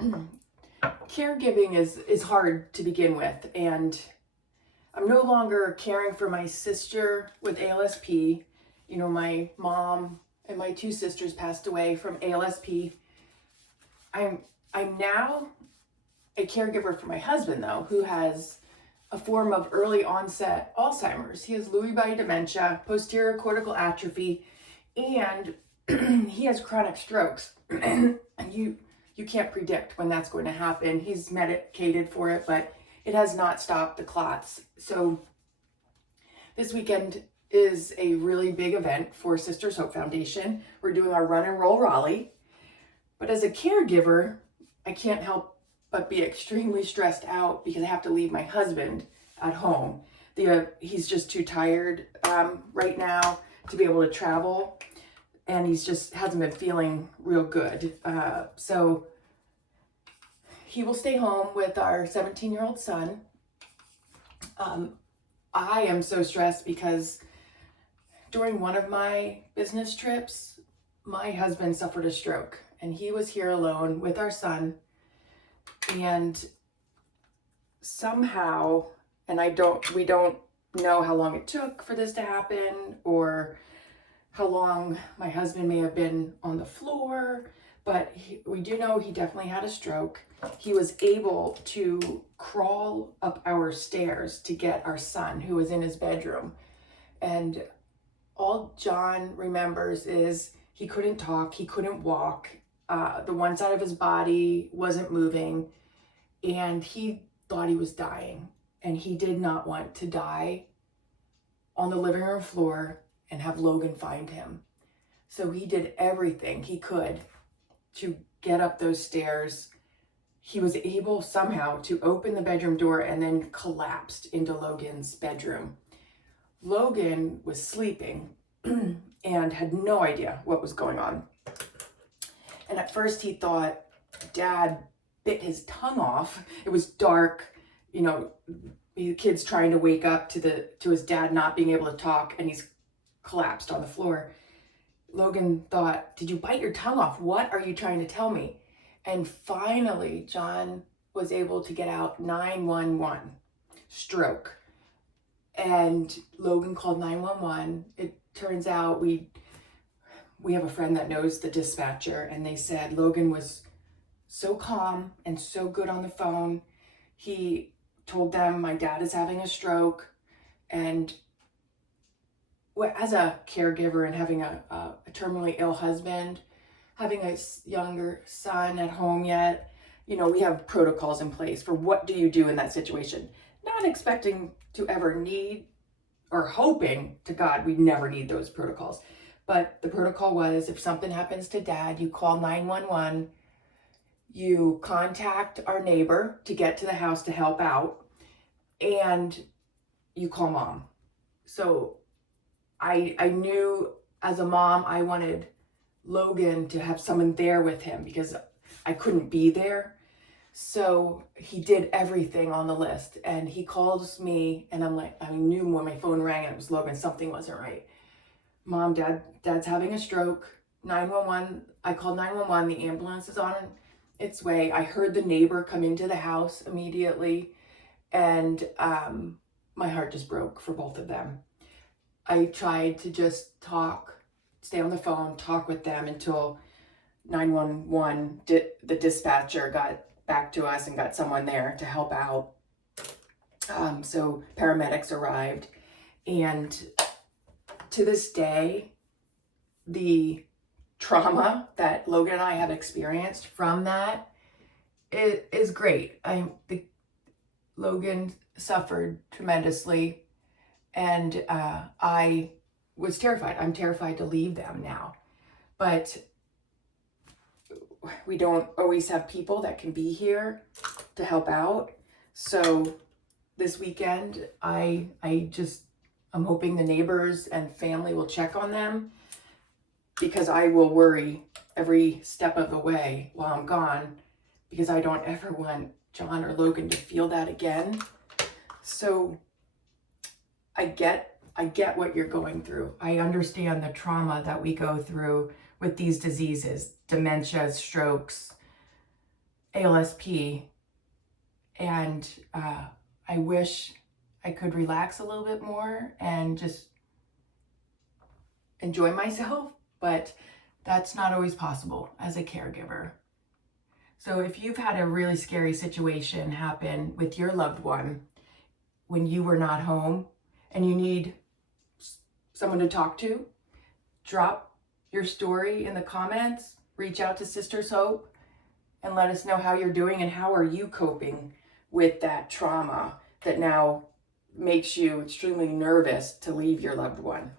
Caregiving is hard to begin with, and I'm no longer caring for my sister with ALSP. You know, my mom and my two sisters passed away from ALSP. I'm I'm now a caregiver for my husband though, who has a form of early onset Alzheimer's. He has Lewy body dementia, posterior cortical atrophy, and he has chronic strokes. And you can't predict when that's going to happen. He's medicated for it, but it has not stopped the clots. So this weekend is a really big event for Sisters Hope Foundation. We're doing our Run and Roll Raleigh. But as a caregiver, I can't help but be extremely stressed out because I have to leave my husband at home. He's just too tired right now to be able to travel, and he's just hasn't been feeling real good. So he will stay home with our 17-year-old son. I am so stressed because during one of my business trips, my husband suffered a stroke, and he was here alone with our son. And somehow, and we don't know how long it took for this to happen or how long my husband may have been on the floor, but we do know he definitely had a stroke. He was able to crawl up our stairs to get our son, who was in his bedroom. And all John remembers is he couldn't talk, he couldn't walk. The one side of his body wasn't moving, and he thought he was dying. And he did not want to die on the living room floor and have Logan find him. So he did everything he could to get up those stairs. He was able somehow to open the bedroom door and then collapsed into Logan's bedroom. Logan was sleeping and had no idea what was going on. And at first he thought Dad bit his tongue off. It was dark, you know, the kid's trying to wake up to his dad not being able to talk, and he's collapsed on the floor. Logan thought, did you bite your tongue off? What are you trying to tell me? And finally, John was able to get out 911, stroke. And Logan called 911. It turns out we have a friend that knows the dispatcher, and they said Logan was so calm and so good on the phone. He told them, my dad is having a stroke. And as a caregiver and having a terminally ill husband, having a younger son at home yet, you know, we have protocols in place for what do you do in that situation. Not expecting to ever need, or hoping to God we never need those protocols. But the protocol was, if something happens to Dad, you call 911, you contact our neighbor to get to the house to help out, and you call Mom. So I knew as a mom, I wanted Logan to have someone there with him because I couldn't be there. So he did everything on the list, and he calls me, and I'm like, I knew when my phone rang and it was Logan, something wasn't right. Mom, Dad's having a stroke. 911, I called 911, the ambulance is on its way. I heard the neighbor come into the house immediately, and my heart just broke for both of them. I tried to just talk, stay on the phone, talk with them until 911, the dispatcher got back to us and got someone there to help out. So paramedics arrived, and to this day, the trauma that Logan and I have experienced from that is great. Logan suffered tremendously, and I was terrified. I'm terrified to leave them now, but we don't always have people that can be here to help out. So this weekend, I'm hoping the neighbors and family will check on them, because I will worry every step of the way while I'm gone, because I don't ever want John or Logan to feel that again. So I get what you're going through. I understand the trauma that we go through with these diseases, dementia, strokes. ALSP, and I wish I could relax a little bit more and just enjoy myself, but that's not always possible as a caregiver. So if you've had a really scary situation happen with your loved one when you were not home and you need someone to talk to, drop your story in the comments, reach out to Sisters Hope, and let us know how you're doing and how are you coping with that trauma that now makes you extremely nervous to leave your loved one.